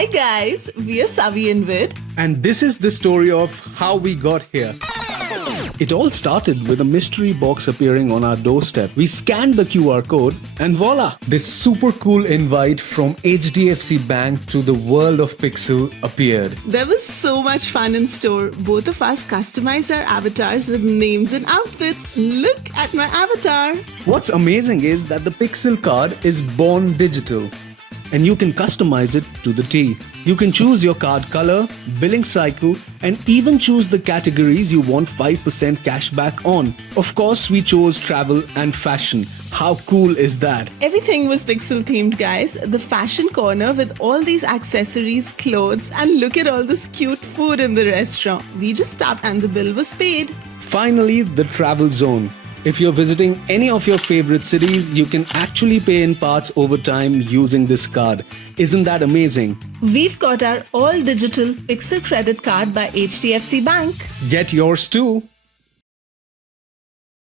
Hi guys, we are Savi and Vid. And this is the story of how we got here. It all started with a mystery box appearing on our doorstep. We scanned the QR code and voila! This super cool invite from HDFC Bank to the world of Pixel appeared. There was so much fun in store. Both of us customized our avatars with names and outfits. Look at my avatar. What's amazing is that the Pixel card is born digital, and you can customize it to the T. You can choose your card color, billing cycle, and even choose the categories you want 5% cashback on. Of course, we chose travel and fashion. How cool is that? Everything was pixel themed, guys. The fashion corner with all these accessories, clothes, and look at all this cute food in the restaurant. We just tapped and the bill was paid. Finally, the travel zone. If you're visiting any of your favorite cities, you can actually pay in parts over time using this card. Isn't that amazing? We've got our all digital Pixel credit card by HDFC Bank. Get yours too.